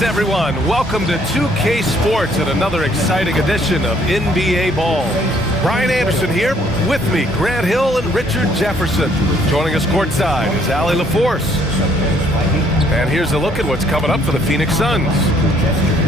Greetings, everyone. Welcome to 2K Sports and another exciting edition of NBA Ball. Brian Anderson here. With me, Grant Hill and Richard Jefferson. Joining us courtside is Allie LaForce. And here's a look at what's coming up for the Phoenix Suns.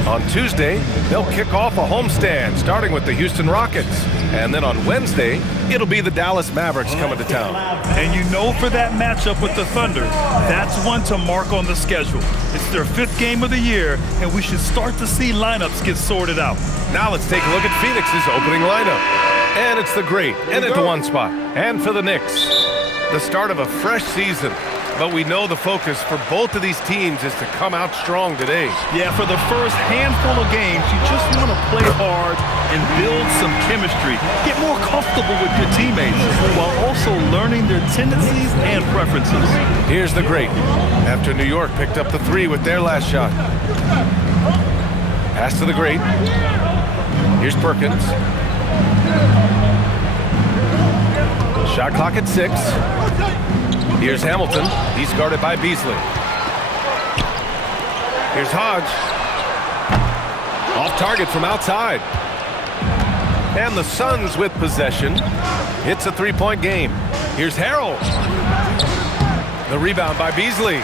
On Tuesday, they'll kick off a homestand, starting with the Houston Rockets. And then on Wednesday, it'll be the Dallas Mavericks coming to town. And you know, for that matchup with the Thunder, that's one to mark on the schedule. It's their 5th game of the year, and we should start to see lineups get sorted out. Now let's take a look at Phoenix's opening lineup. And it's the great, and at the one spot. And for the Knicks, the start of a fresh season. But we know the focus for both of these teams is to come out strong today. Yeah, for the first handful of games, you just want to play hard and build some chemistry. Get more comfortable with your teammates while also learning their tendencies and preferences. Here's the great. After New York picked up the 3 with their last shot. Pass to the great. Here's Perkins. Shot clock at 6. Here's Hamilton. He's guarded by Beasley. Here's Hodge. Off target from outside. And the Suns with possession. It's a 3-point game. Here's Harrell. The rebound by Beasley.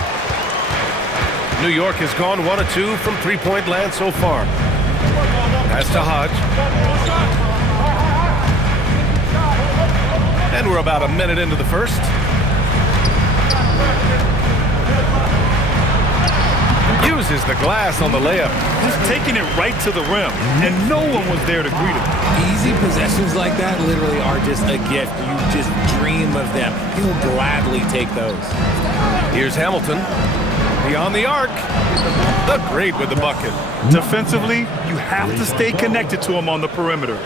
New York has gone 1 of 2 from 3-point land so far. Pass to Hodge. And we're about a minute into the first. Uses the glass on the layup. Just taking it right to the rim, and no one was there to greet him. Easy possessions like that literally are just a gift. You just dream of them. He'll gladly take those. Here's Hamilton. Beyond the arc. The great with the bucket. Defensively, you have to stay connected to him on the perimeter.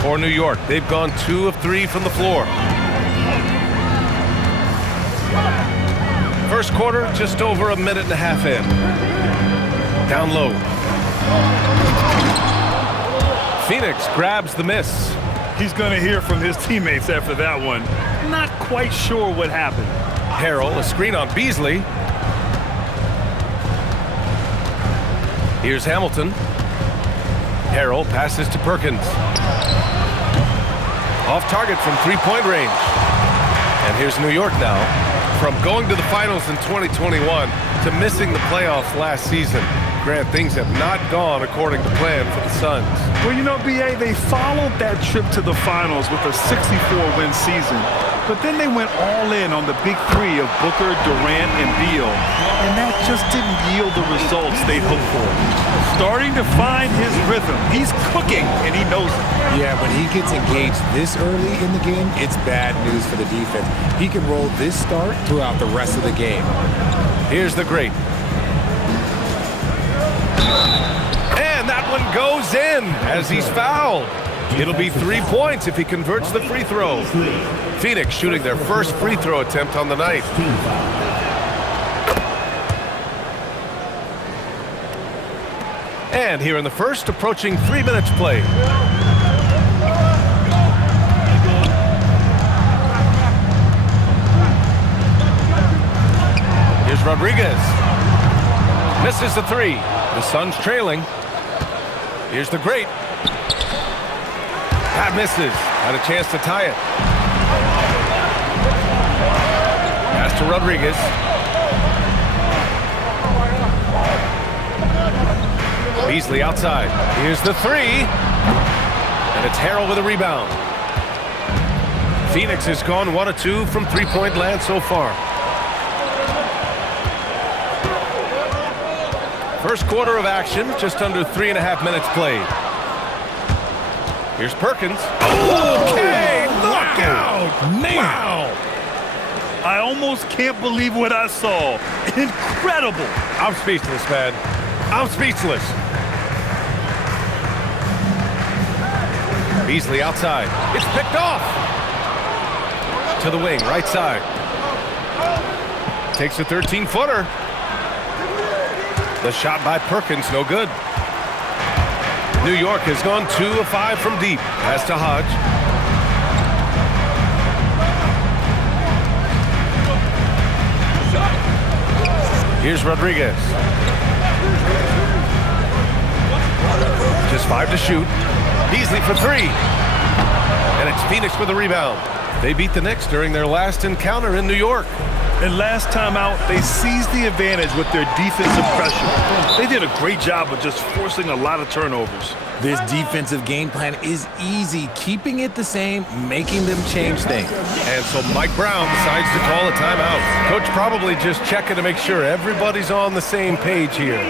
For New York, they've gone 2 of 3 from the floor. First quarter, just over a minute and a half in. Down low. Phoenix grabs the miss. He's going to hear from his teammates after that one. Not quite sure what happened. Harrell, a screen on Beasley. Here's Hamilton. Harrell passes to Perkins. Off target from 3-point range. And here's New York now. From going to the finals in 2021 to missing the playoffs last season, Grant, things have not gone according to plan for the Suns. Well, you know, B.A., they followed that trip to the finals with a 64-win season. But then they went all in on the big 3 of Booker, Durant, and Beal. And that just didn't yield the results they'd hoped for. Starting to find his rhythm. He's cooking, and he knows it. Yeah, when he gets engaged this early in the game, it's bad news for the defense. He can roll this start throughout the rest of the game. Here's the great. And that one goes in as he's fouled. It'll be 3 points if he converts the free throw. Phoenix shooting their first free throw attempt on the night. And here in the first, approaching 3 minutes played. Here's Rodriguez. Misses the 3. The Suns trailing. Here's the great. That misses. Had a chance to tie it. Pass to Rodriguez. Beasley outside. Here's the 3. And it's Harrell with a rebound. Phoenix has gone 1 of 2 from 3-point land so far. First quarter of action, just under 3.5 minutes played. Here's Perkins. Okay, knockout! Wow! I almost can't believe what I saw. Incredible! I'm speechless, man. I'm speechless. Beasley outside. It's picked off. To the wing, right side. Takes a 13-footer. The shot by Perkins, no good. New York has gone 2 of 5 from deep. Pass to Hodge. Here's Rodriguez. Just 5 to shoot. Beasley for 3. And it's Phoenix with a rebound. They beat the Knicks during their last encounter in New York. And last time out, they seized the advantage with their defensive pressure. They did a great job of just forcing a lot of turnovers. This defensive game plan is easy, keeping it the same, making them change things. And so Mike Brown decides to call a timeout. Coach probably just checking to make sure everybody's on the same page here.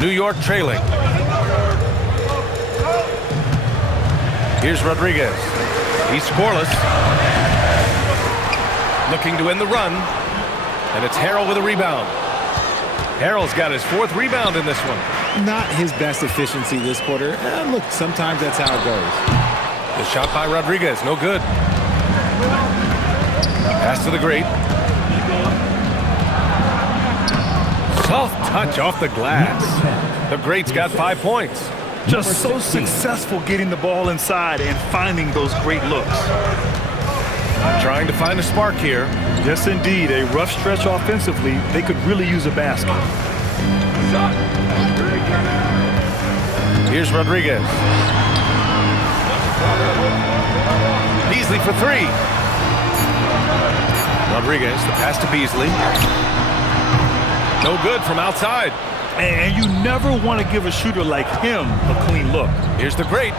New York trailing. Here's Rodriguez. He's scoreless. Looking to end the run. And it's Harrell with a rebound. Harrell's got his 4th rebound in this one. Not his best efficiency this quarter. Look, sometimes that's how it goes. The shot by Rodriguez, no good. Pass to the Great. Soft touch off the glass. The Great's got 5 points. Just so successful getting the ball inside and finding those great looks. Trying to find a spark here. Yes, indeed. A rough stretch offensively. They could really use a basket. Here's Rodriguez. Beasley for 3. Rodriguez, the pass to Beasley. No good from outside. And you never want to give a shooter like him a clean look. Here's the Great.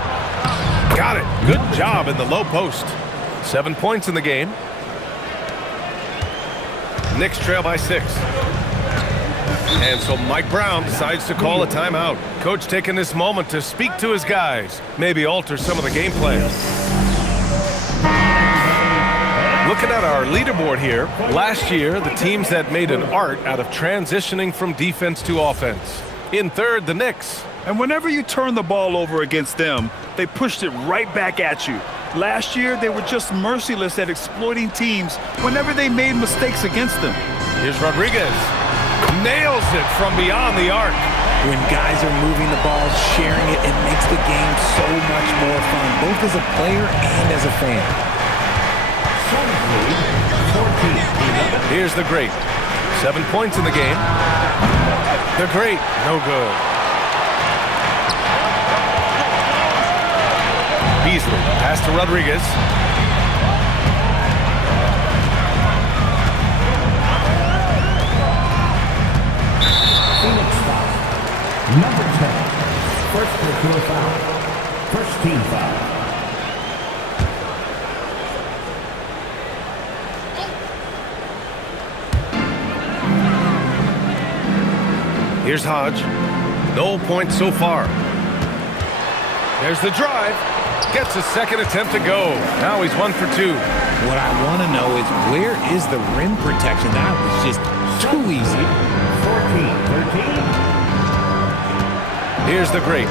Got it. Good job in the low post. 7 points in the game. Knicks trail by 6. And so Mike Brown decides to call a timeout. Coach taking this moment to speak to his guys, maybe alter some of the game plan. Looking at our leaderboard here, last year the teams that made an art out of transitioning from defense to offense. In 3rd, the Knicks. And whenever you turn the ball over against them, they pushed it right back at you. Last year, they were just merciless at exploiting teams whenever they made mistakes against them. Here's Rodriguez. Nails it from beyond the arc. When guys are moving the ball, sharing it, it makes the game so much more fun, both as a player and as a fan. Here's the Great. 7 points in the game. The Great, no good. Beasley, pass to Rodriguez. Phoenix foul. Number 10. First personal foul. First team foul. Here's Hodge. No points so far. There's the drive. Gets a second attempt to go. Now he's 1 for 2. What I want to know is, where is the rim protection? That was just too easy. 14-13. Here's the Great.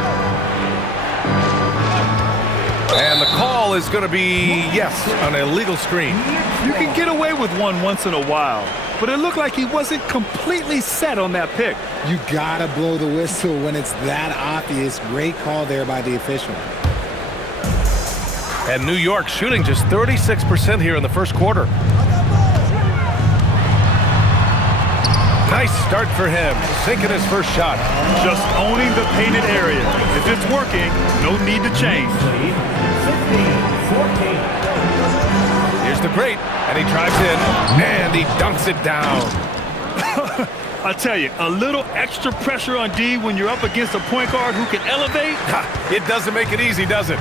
And the call is going to be, yes, an illegal screen. You can get away with one once in a while, but it looked like he wasn't completely set on that pick. You gotta blow the whistle when it's that obvious. Great call there by the official. And New York shooting just 36% here in the first quarter. Nice start for him, sinking his first shot. Just owning the painted area. If it's working, no need to change. 15-14. Here's the Great, and he drives in, and he dunks it down. I tell you, a little extra pressure on D when you're up against a point guard who can elevate. It doesn't make it easy, does it?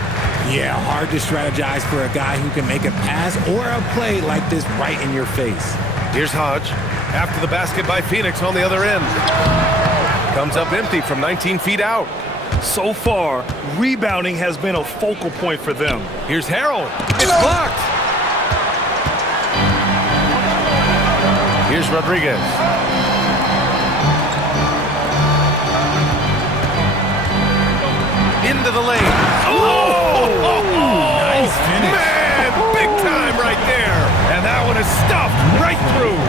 Yeah, hard to strategize for a guy who can make a pass or a play like this right in your face. Here's Hodge. After the basket by Phoenix on the other end. Comes up empty from 19 feet out. So far, rebounding has been a focal point for them. Here's Harrell. It's blocked. Here's Rodriguez. Into the lane. Oh! Nice finish. Man, big time right there. And that one is stuffed right through.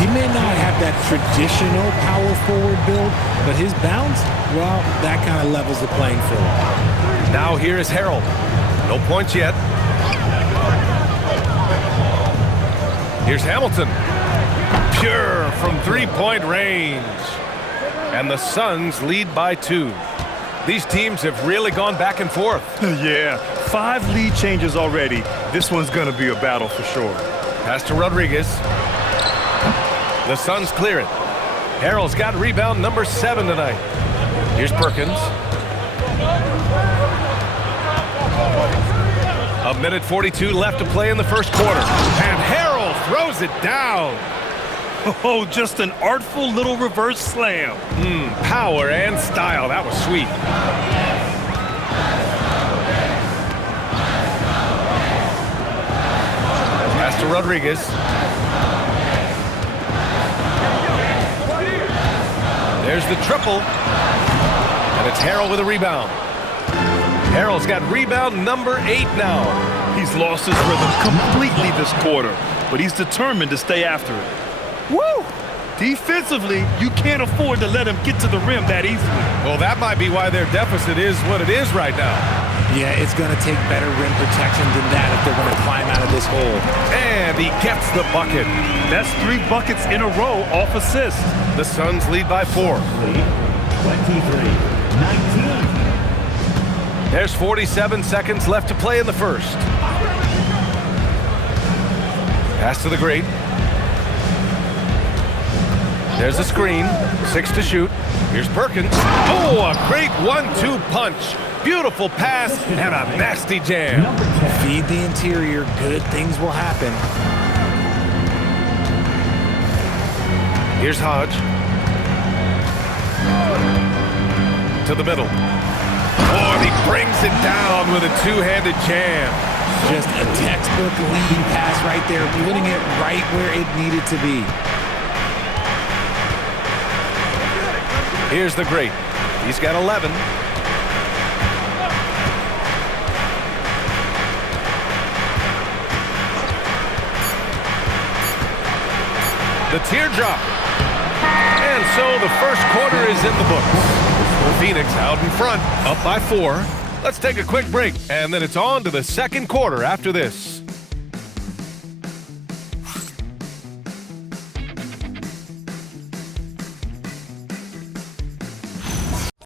He may not have that traditional power forward build, but his bounce, well, that kind of levels the playing field. Now here is Harrell. No points yet. Here's Hamilton. Pure three-point range. And the Suns lead by 2. These teams have really gone back and forth. Yeah, 5 lead changes already. This one's going to be a battle for sure. Pass to Rodriguez. The Suns clear it. Harrell's got rebound number 7 tonight. Here's Perkins. A minute 42 left to play in the first quarter. And Harrell throws it down. Oh, just an artful little reverse slam. Power and style. That was sweet. Pass to Rodriguez. There's the triple. And it's Harrell with a rebound. Harrell's got rebound number 8 now. He's lost his rhythm completely this quarter, but he's determined to stay after it. Woo! Defensively, you can't afford to let him get to the rim that easily. Well, that might be why their deficit is what it is right now. Yeah, it's going to take better rim protection than that if they're going to climb out of this hole. And he gets the bucket. That's 3 buckets in a row off assists. The Suns lead by 4. 23-19. There's 47 seconds left to play in the first. Pass to the great. There's a screen. 6 to shoot. Here's Perkins. Oh, a great 1-2 punch. Beautiful pass and a nasty jam. Feed the interior. Good things will happen. Here's Hodge. To the middle. Oh, and he brings it down with a 2-handed jam. Just a textbook leading pass right there, putting it right where it needed to be. Here's the great. He's got 11. The teardrop. And so the first quarter is in the books. Phoenix out in front, up by 4. Let's take a quick break, and then it's on to the second quarter after this.